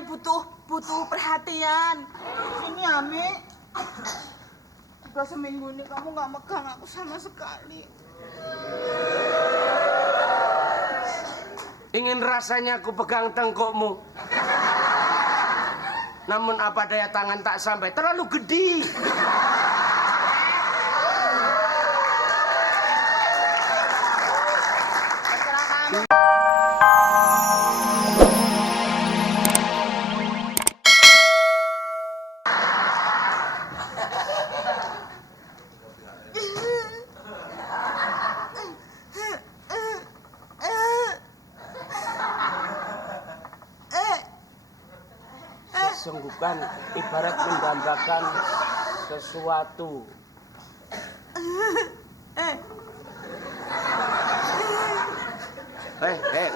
yang butuh perhatian. Ini Ami. Udah seminggu ini kamu nggak megang aku sama sekali. Ingin rasanya aku pegang tengkukmu. Namun apa daya tangan tak sampai, terlalu gede. Sungguhkan ibarat mendambakan sesuatu.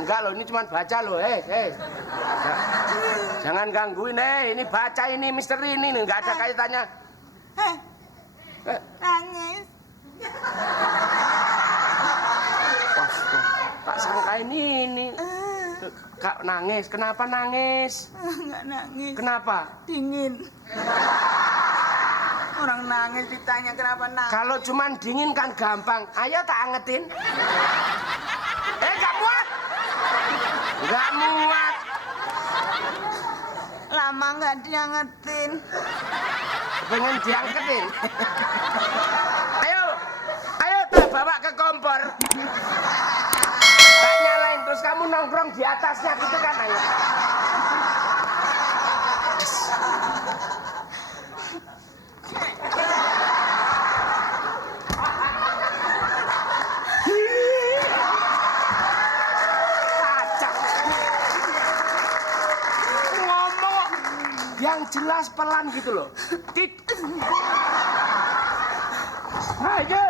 Enggak loh, ini cuma baca loh. Jangan gangguin, ini baca, ini misteri ini, enggak ada kaitannya. Nangis. Tak sangka ini. Kak nangis, kenapa nangis? Enggak nangis. Kenapa? Dingin. Orang nangis ditanya kenapa nangis. Kalau cuman dingin kan gampang. Ayo tak angetin. Gak muat. Gak muat. Lama nggak diangetin. Pengen diangketin. Ayo tak bawa ke kompor. Tak nyalain terus kamu nongkrong di atasnya gitu kan ayo. Ngomong yang jelas pelan gitu loh. Ayo.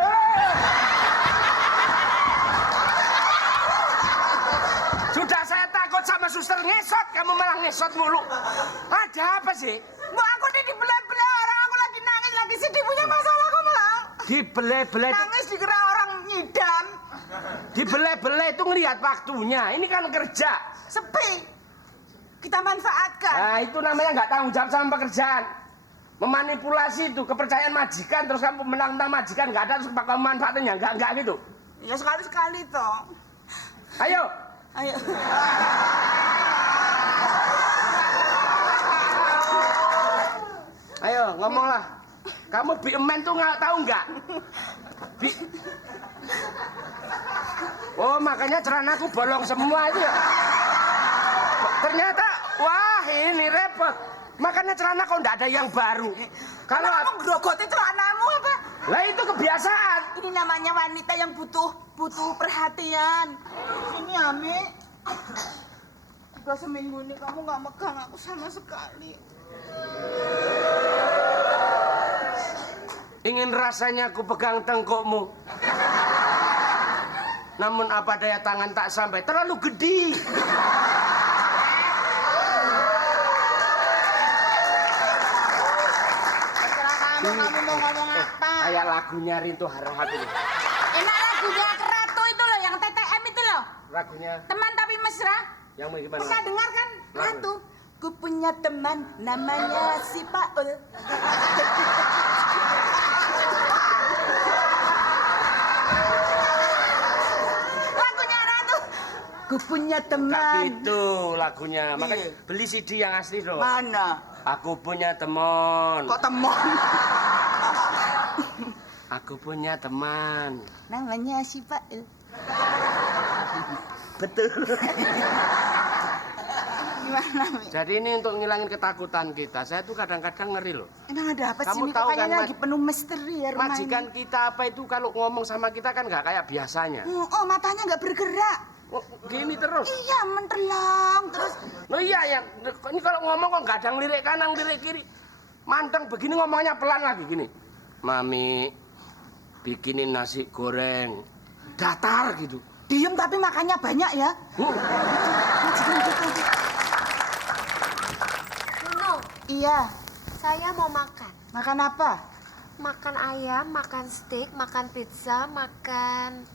Sudah saya takut sama suster ngesot, kamu malah ngesot mulu. Ada apa sih? Mbak, aku nih dibelah-belah orang, aku lagi nangis, lagi sedih, punya masalah kok malah. Dibelah-belah. Nangis dikira orang ngidam. Dibelah-belah itu ngelihat waktunya, ini kan kerja. Sepi. Kita manfaatkan. Nah itu namanya nggak tanggung jawab sama pekerjaan. Memanipulasi itu, kepercayaan majikan, terus kamu menang-menang majikan, nggak ada, terus kamu manfaatinnya, nggak gitu. Ya sekali-sekali toh. Ayo. Ayo ngomonglah. Kamu biemen tuh nggak tahu nggak? Oh makanya celanaku bolong semua itu ya. Ternyata wah ini repot. Makanya celana kok nggak ada yang baru. Kalau kamu grogoti celanamu apa? Lah itu kebiasaan. Ini namanya wanita yang butuh perhatian. Ini Ami. Udah seminggu ini kamu nggak megang aku sama sekali. Ingin rasanya aku pegang tengkukmu. Namun apa daya tangan tak sampai, terlalu gede. Kamu mau ngomong apa? Kayak lagunya Rinto Harahap itu. Enak lagunya Ratu itu loh, yang TTM itu loh. Lagunya Teman tapi mesra. yang gimana? Pernah dengar kan? Ratu. Ku punya teman namanya si Paul. Lagunya Ratu. Ku punya teman. Gak gitu lagunya. Makanya beli CD yang asli dong. Mana? Aku punya teman. Kok teman? Aku punya teman. Namanya si Paul. Betul. Gimana, Mi? Jadi ini untuk ngilangin ketakutan kita. Saya tuh kadang-kadang ngeri loh. Emang ada apa sih? Kamu Mi? tahu Kayaknya kan, lagi penuh misteri ya rumah Majikan ini. kita apa itu kalau ngomong sama kita kan nggak kayak biasanya. Oh, matanya nggak bergerak. Oh, gini terus. Iya, mentelang terus. Oh iya ya. Ini kalau ngomong kok nggak ada ngelirik kanan, ngelirik kiri. Manteng begini ngomongnya pelan lagi gini. Mami, bikinin nasi goreng. Datar gitu. Diem tapi makannya banyak ya. Majikan gitu. Nuno, Iya. saya mau makan. Makan apa? Makan ayam, makan steak, makan pizza, makan...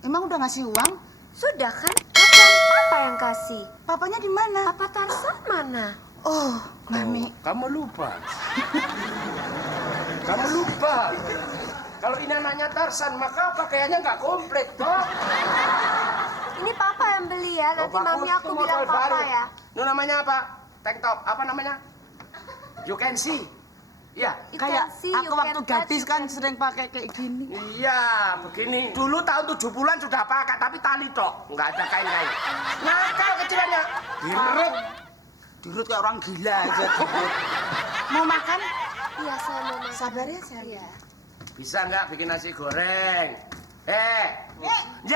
Emang udah ngasih uang? Sudah kan? Makan. papa yang kasih. Papanya di mana? Papa Tarsan mana? Oh, Mami. Kamu lupa. Kamu lupa. Kalau ini anaknya Tarsan, maka pakaiannya nggak komplit, toh. Ini papa yang beli ya, nanti mami aku itu bilang model papa baru. ya. Itu namanya apa? Tank top. Apa namanya? You can see. Iya. You Kayak can see, aku you waktu can touch, gadis you kan can- sering pakai kayak gini. Iya, begini. Dulu tahun 70-an sudah pakai, tapi tali tok. Nggak ada kain-kain. Nakal kecilannya. Dirut. Dirut kayak orang gila aja. Dirut. Mau makan? Iya, saya mau makan. Sabar ya, sayang. Iya. Bisa nggak bikin nasi goreng? Ya.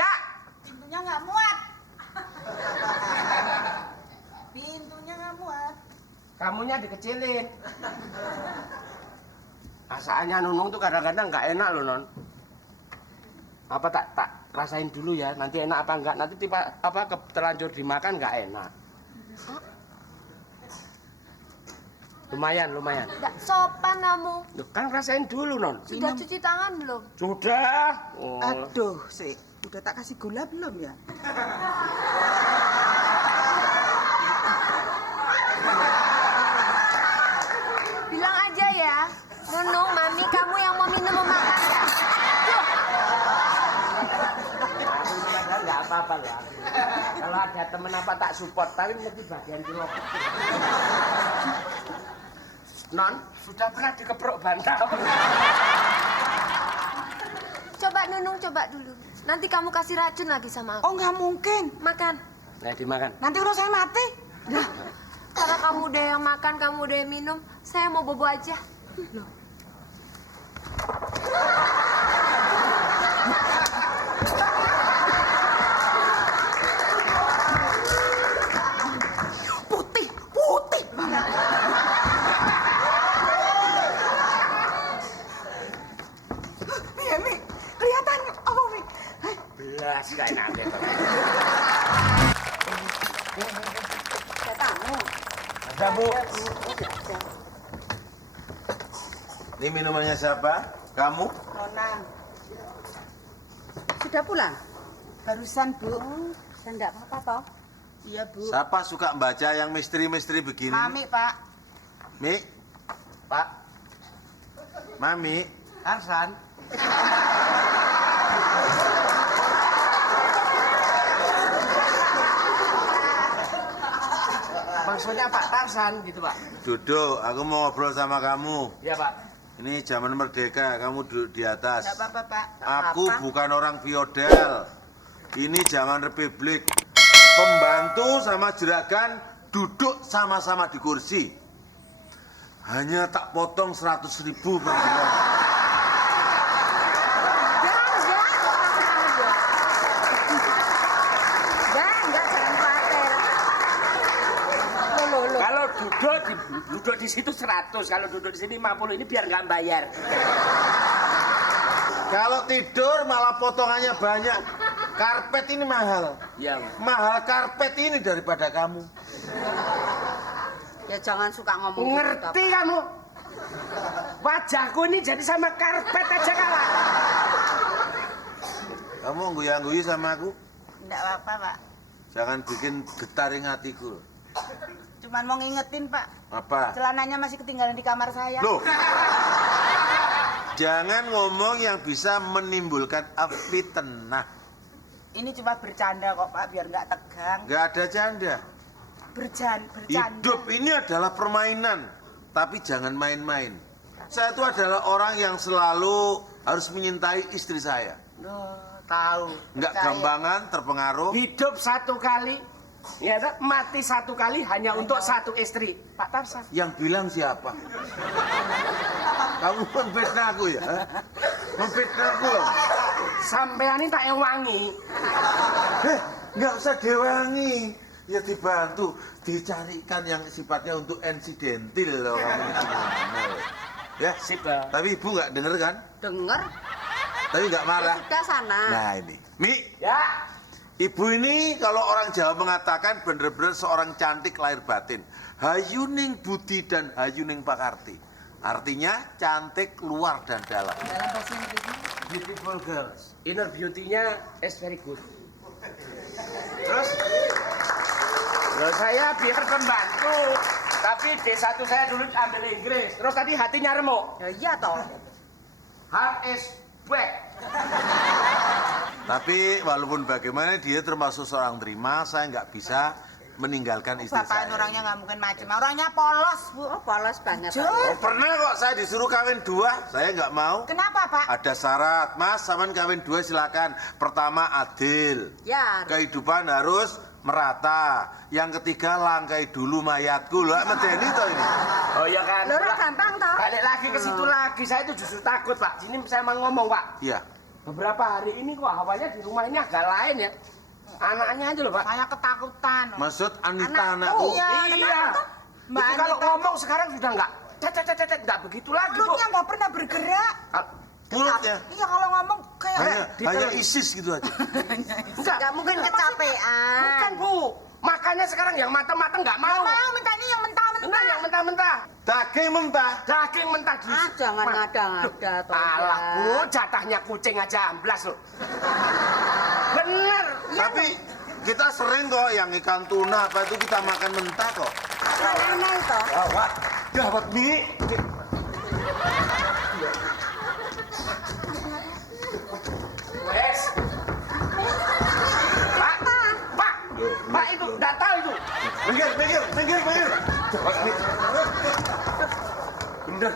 Pintunya nggak muat. Pintunya nggak muat. Kamunya dikecilin. Masakannya Nunung tuh kadang-kadang nggak enak loh, Non. Apa tak rasain dulu ya, nanti enak apa enggak, nanti tiba terlanjur dimakan nggak enak. Lumayan. Nggak sopan kamu. Loh, kan rasain dulu, Non. Sudah cuci tangan belum? Sudah. Oh. Aduh, sih. Udah tak kasih gula belum ya? Bilang aja ya. Nunung, mami, kamu yang mau minum mau makan ya? Nggak apa-apa lah. Kalau ada temen apa tak support, tapi mesti bagian kilo. Non, sudah pernah dikeprok bantal. Coba Nunung, coba dulu. Nanti kamu kasih racun lagi sama aku. Oh, nggak mungkin. Makan. Nah, dimakan. Nanti kalau saya mati. Karena kamu udah yang makan, kamu udah yang minum, saya mau bobo aja. Loh. Putih. Iya, Mi. Kelihatan. Oh, Mi. Belas gak enak deh. Saya tamu. Ada, Bu. Ini minumannya siapa? Kamu? Nona. Sudah pulang? Barusan, Bu. Saya enggak apa-apa, toh? Iya, Bu. Siapa suka baca yang misteri-misteri begini? Mami, Pak. Mi? Pak, Mami? Tarsan. Maksudnya Pak Tarsan gitu, Pak. Duduk, aku mau ngobrol sama kamu. Iya, Pak. Ini zaman merdeka, kamu duduk di atas. Enggak apa-apa, Pak. Aku bukan orang feodal. Ini zaman republik. Pembantu sama juragan duduk sama-sama di kursi. Hanya tak potong 100.000 per bulan. Enggak, jangan khawatir. Loh. Kalau duduk di situ 100, kalau duduk di sini 50, ini biar nggak bayar. Kalau tidur malah potongannya banyak. Karpet ini mahal. Iya, Pak. Mahal karpet ini daripada kamu. Ya jangan suka ngomong Ngerti kamu? Wajahku ini jadi sama karpet aja kalah. Kamu guyu-guyu sama aku? Enggak apa-apa, Pak. Jangan bikin getaring hatiku. Cuman mau ngingetin, Pak. Apa? Celananya masih ketinggalan di kamar saya. Loh. Jangan ngomong yang bisa menimbulkan fitnah. Ini cuma bercanda kok, Pak, biar nggak tegang. Nggak ada canda. Bercanda. Hidup ini adalah permainan, tapi jangan main-main. Saya itu adalah orang yang selalu harus menyintai istri saya. Loh, tahu. Nggak Percaya. gampangan terpengaruh. Hidup satu kali, ya tak? Mati satu kali hanya untuk satu istri. Pak Tarsan. Yang bilang siapa? Kamu memfitnah aku ya? Memfitnah aku loh. Sampean ini tak ewangi. Nggak usah diwangi. Ya dibantu, dicarikan yang sifatnya untuk insidentil loh. Kamu ini gimana loh? Ya, Sip, Pak. tapi ibu nggak denger kan? Dengar? Tapi nggak marah. Sudah sana. Nah ini, Mi, Ya. ibu ini kalau orang Jawa mengatakan bener-bener seorang cantik lahir batin. Hayuning budi dan hayuning pakarti. Artinya cantik luar dan dalam. Dalam bahasa Inggrisnya. Beautiful girls. Inner beauty-nya is very good. Terus Loh, saya biar pembantu. Tapi D1 saya dulu ambil Inggris. Terus tadi hatinya remuk. Ya iya toh. Heart is back. Tapi walaupun bagaimana dia termasuk seorang terima, saya nggak bisa meninggalkan istri Bapak saya. orangnya nggak mungkin macam. Orangnya polos, Bu. Oh, polos banget. Jujur. Oh, pernah kok saya disuruh kawin 2, saya nggak mau. Kenapa, Pak? Ada syarat, Mas, sampean kawin 2 silakan. Pertama adil, Ya. kehidupan harus merata. Yang ketiga langkai dulu mayatku. Loh, medeni toh ini. Oh iya kan. Lho, gampang toh. Balik lagi ke situ lagi. Saya itu justru takut, Pak. Sini saya mau ngomong, Pak. Iya. Beberapa hari ini kok hawanya di rumah ini agak lain ya. Anaknya aja loh, Pak. Saya ketakutan. Maksud Anita Anakku. anakku. Iya, Iya. Mbak Itu kalau Anita. ngomong sekarang sudah enggak. Cet, enggak begitu lagi, Bu. Mulutnya nggak pernah bergerak. Mulutnya Iya, kalau ngomong kayak... hanya ISIS gitu aja. Enggak. Nggak mungkin kecapean. Bukan, Bu. Makanya sekarang yang matang-matang enggak mau. Mau mintanya yang mentah-mentah. Enggak, yang mentah-mentah. Daging mentah. Daging mentah di. Ah, jangan ngada-ngada toh. Alah, ya. Bu, jatahnya kucing aja amblas loh. Bener. Tapi kita sering kok yang ikan tuna apa itu kita makan mentah kok. Aneh toh. Gawat nih. Wes. Pak, Pak, Pak itu enggak tahu itu. Minggir. Gawat nih. Bener.